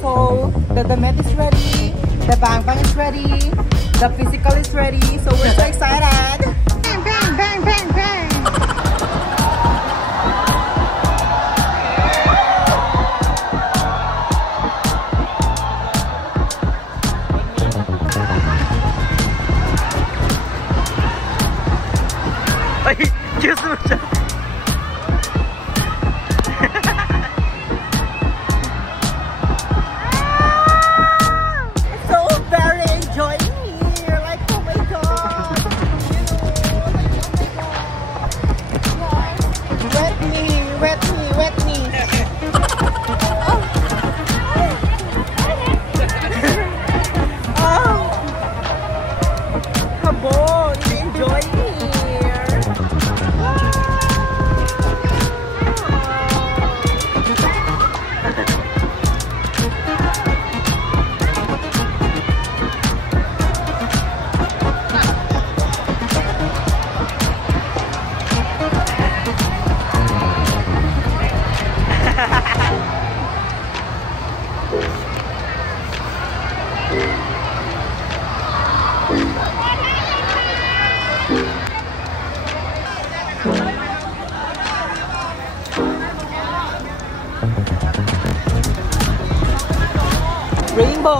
So the mat is ready, the bang bang is ready, the physical is ready. So we're so excited. Bang bang bang bang bang. Ay, kiss mo siya. So very enjoying here. Like, oh my god. Wet me, wet me, wet me. Oh. Habo, you enjoying here. Rainbow.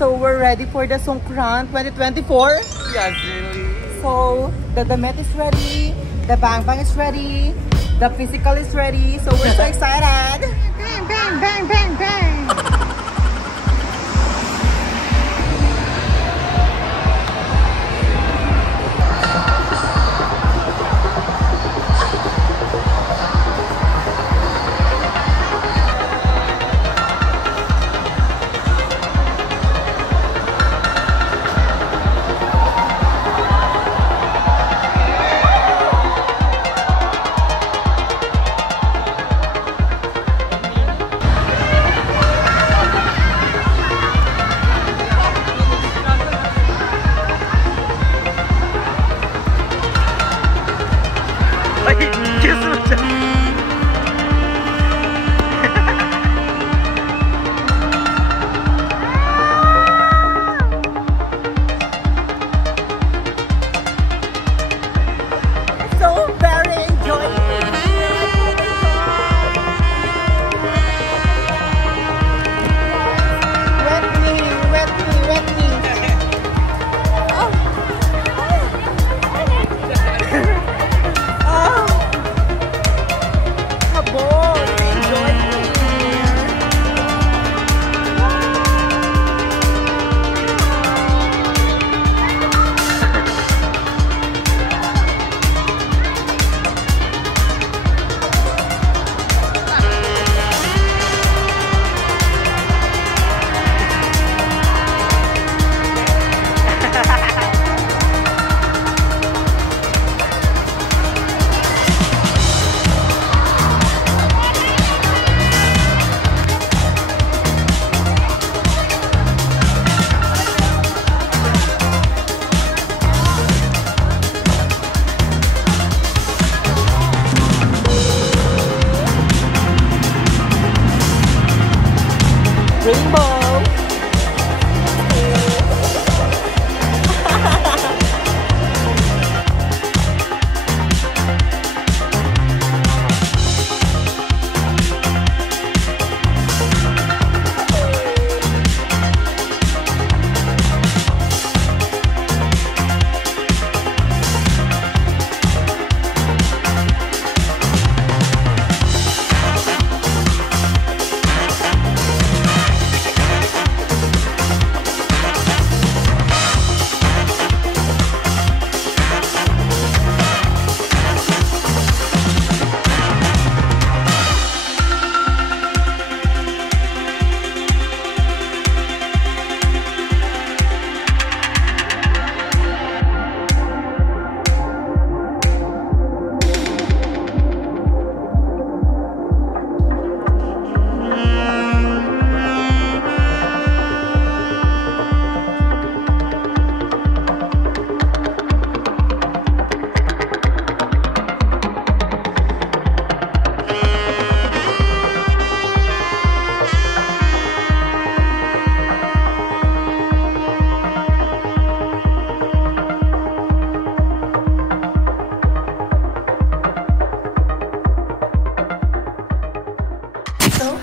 So we're ready for the Songkran 2024. Yes, really. So the mat is ready, the bang bang is ready, the physical is ready. So we're so excited. Bang bang bang bang bang. rainbow.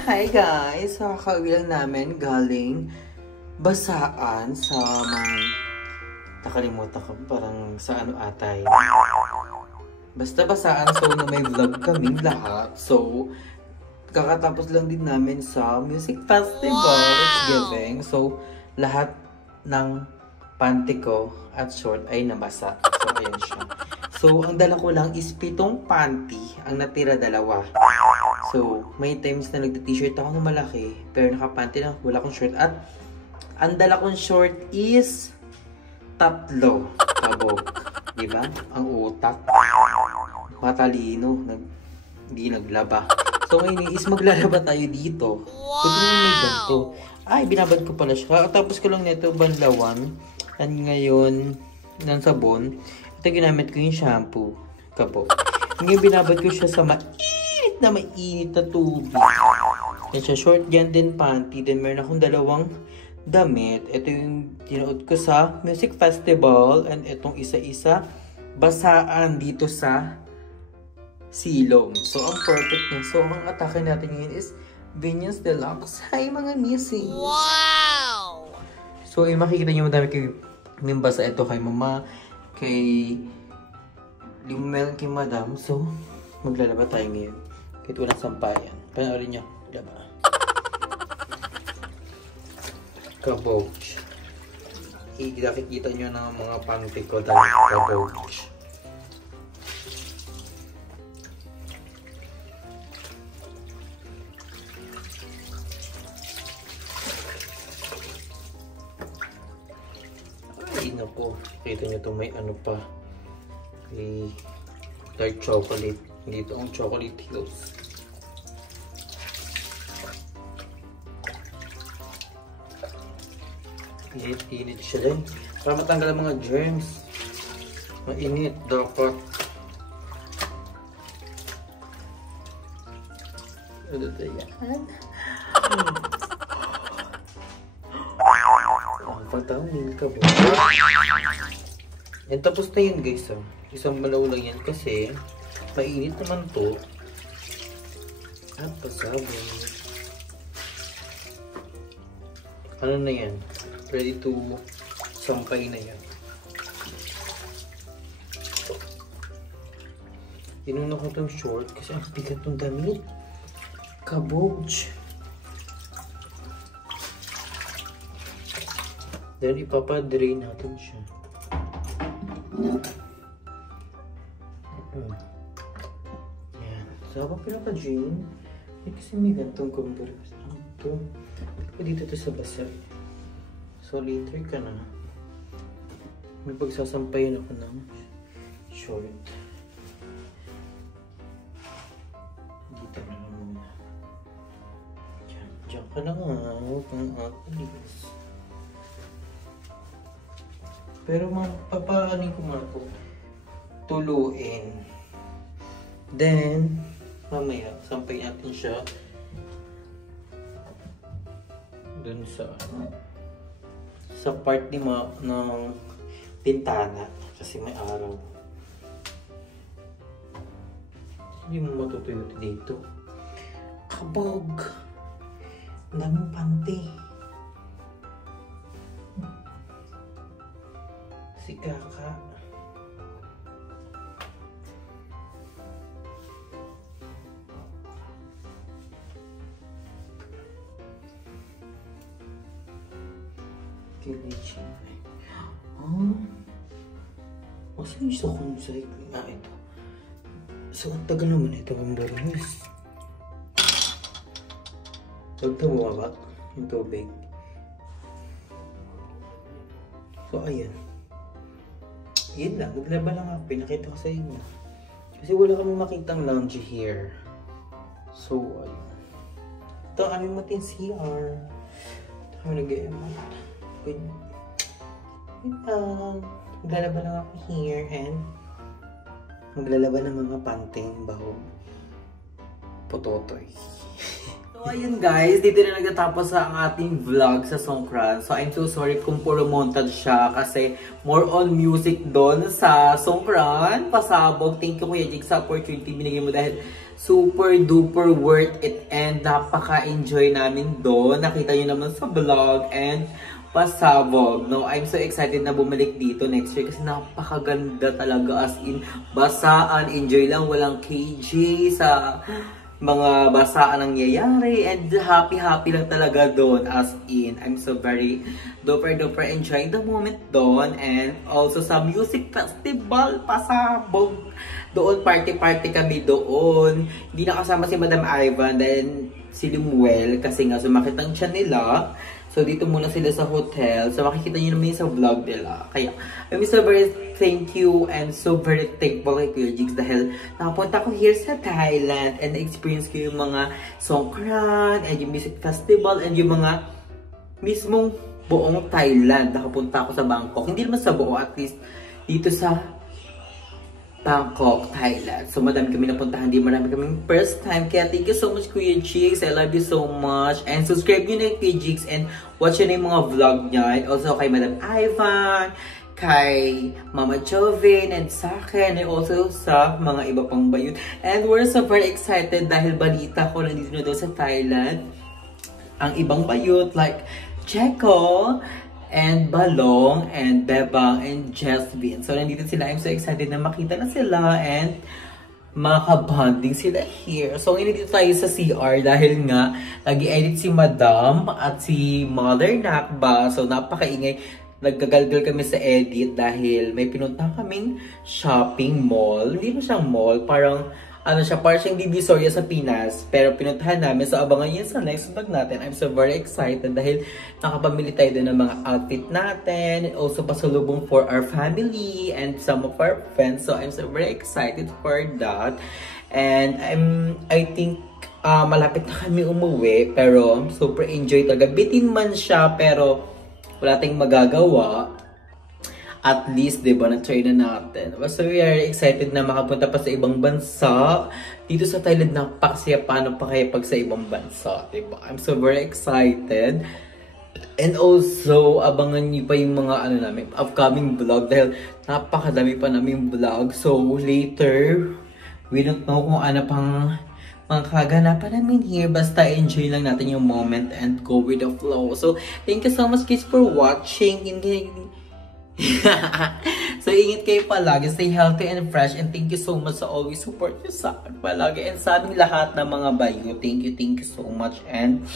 Hi guys! Kakauwi lang namin galing basaan sa may... Nakalimutan ko parang sa ano atay. Basta basaan, so na may vlog kaming lahat. So, kakatapos lang din namin sa music festival. It's giving. So, lahat ng panty ko at short ay nabasa. So, ayan siya. So, ang dala ko lang is 7 panty. Ang natira 2. So, may times na nagda-t-shirt ako ng malaki, pero nakapanty lang, wala akong short. At, ang dala kong short is 3. Kabog. Diba? Ang utak. Matalino. Hindi naglaba. So, ngayon is maglalaba tayo dito. Ito naman may ganito. Ay, binabad ko pala siya. Tapos ko lang nito, banlawan. At ngayon, ng sabon. Ito ginamit ko yung shampoo. Kabog. Ngayon, binabad ko siya sa mainit na tubig. Yan siya, short yan din panty. Then meron akong 2 damit. Ito yung tinuot ko sa music festival. And itong isa-isa basaan dito sa silong. So, ang perfect niya. So, ang atake natin ngayon is Venus Deluxe. Hi mga missing! Wow! So, makikita niyo madami kay basa ito kay mama, kay Limel, kay madam. So, maglalaba tayo ngayon. Kahit walang sampayan. Panoorin nyo. Laba. Kabouch. Nakikita nyo ng mga panty ko dahil kabouch. Ay, naku. Kita nyo ito may ano pa. May dark chocolate. Dito ang chocolate hills. Init-init siya din. Para matanggal ang mga germs. Mainit dapat. Ano ito yan? Ang patawin ka ba? Yan, tapos na yun guys. Isang malaw lang yan kasi mainit naman to. At pasabon. Ano na yan? Ready to sampay na yan. Inuna ko itong short kasi ang bigat ng damit. Kabouch. Then ipapadrain natin siya. Yan. So habang pinapa-drain, kasi may gantong compress. Ito. Dito ito sa basa. So later ka na. May pagsasampayan ako ng short. Dito na lang muna. Diyan ka na nga. Huwag kang aalis. Pero papaanin ko nga po. Tuluin. Then, mamaya, sampay natin siya. dun sa part ni ng pintana kasi may araw. Hindi mo matutuyot dito. Kabog! Ang daming panty. Si Kaka. Kilichi. Oh. Masin gusto kong sa ito. So, ang tagal naman ito ang barinis. Huwag na bumaba yung tubig. So, ayan. Yan lang. Naglaba lang ako. Pinakita ko sa inyo. Kasi wala kami makitang lounge here. So, ayun. Ito ang aming matin CR. Ito kami nag-emote. Wait lang. Maglalaba lang ako here and maglalaba ng mga panting bahog pototoy. So ayun guys, dito na nagtatapos ang ating vlog sa Songkran. So I'm so sorry kung puro montage siya kasi more on music doon sa Songkran. Pasabog. Thank you Kuya Jig sa opportunity binigay mo dahil super duper worth it and napaka-enjoy namin doon. Nakita nyo naman sa vlog and pasabog. No, I'm so excited na bumalik dito next year kasi napakaganda talaga, as in basaan, enjoy lang, walang KJ sa mga basaan ang nangyayari and happy lang talaga doon, as in I'm so very duper enjoying the moment doon. And also sa music festival, pasabog doon, party kami doon. Hindi nakasama si Madam Ivan then si Limuel kasi nga sumakit ang tiyan nila. So, dito muna sila sa hotel. So, makikita nyo naman sa vlog nila. Kaya, I'm so very thank you and so very thankful kay Kuya Jigs dahil nakapunta ko here sa Thailand and na-experience ko yung mga Songkran and yung music festival and yung mga mismong buong Thailand. Nakapunta ako sa Bangkok. Hindi naman sa buo, at least dito sa Bangkok, Thailand. So, madami kami napuntahan. Di marami kaming first time. Kaya, thank you so much, Kuya Jigs. I love you so much. And subscribe nyo na Kuya Jigs and watch nyo na yung mga vlog niya. And also kay Madam Ivan, kay Mama Jovin, and sa akin, and also sa mga iba pang bayot. And we're so very excited dahil balita ko nandito na daw sa Thailand ang ibang bayot like Checo, and Balong, and Bebang, and Jasmine. So, nandito sila. I'm so excited na makita na sila and makabonding sila here. So, nandito tayo sa CR dahil nga nag-edit si Madam at si Mother Nakba. So, napakaingay. Nagkagalgal kami sa edit dahil may pinunta kaming shopping mall. Hindi mo siyang mall, parang ano siya, parang siyang Divisoria sa Pinas. Pero pinuntahan namin, so abangan yun sa next vlog natin. I'm so very excited dahil nakapamili tayo din ng mga outfit natin. And also pasalubong for our family and some of our friends. So I'm so very excited for that. And I think malapit na kami umuwi. Pero super enjoy talaga. Bitin man siya pero wala tayong magagawa. At least, diba, na-try na natin. So, we are excited na makapunta pa sa ibang bansa. Dito sa Thailand, napakasaya. Paano pa kaya pag sa ibang bansa, diba? I'm so very excited. And also, abangan niyo pa yung mga namin, upcoming vlog. Dahil napakadami pa namin vlog. So, later, we don't know kung ano pang mga kaganapan namin here. Basta enjoy lang natin yung moment and go with the flow. So, thank you so much guys for watching. So, ingat kayo palagi. Stay healthy and fresh. And thank you so much sa always support nyo sa akin palagi. And sa aming lahat ng mga bayo. Thank you so much. And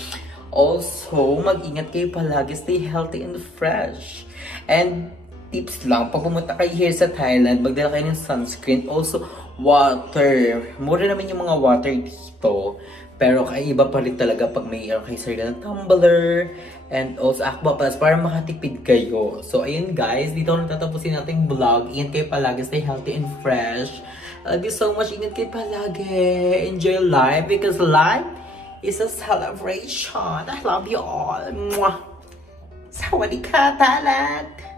also, mag-ingat kayo palagi. Stay healthy and fresh. And tips lang, pag pumunta kayo here sa Thailand, magdala kayo ng sunscreen. Also, water. Mura naman yung mga water dito. Pero kaiba pa rin talaga pag may kayo sarili ng tumbler. And also Aqua Plus para makatipid kayo. So ayun guys, dito na tatapusin natin vlog. Ingat kayo palagi, stay healthy and fresh. Love you so much, ingat kayo palagi. Enjoy life because life is a celebration. I love you all. Mwah! Sawadee ka, Thailand!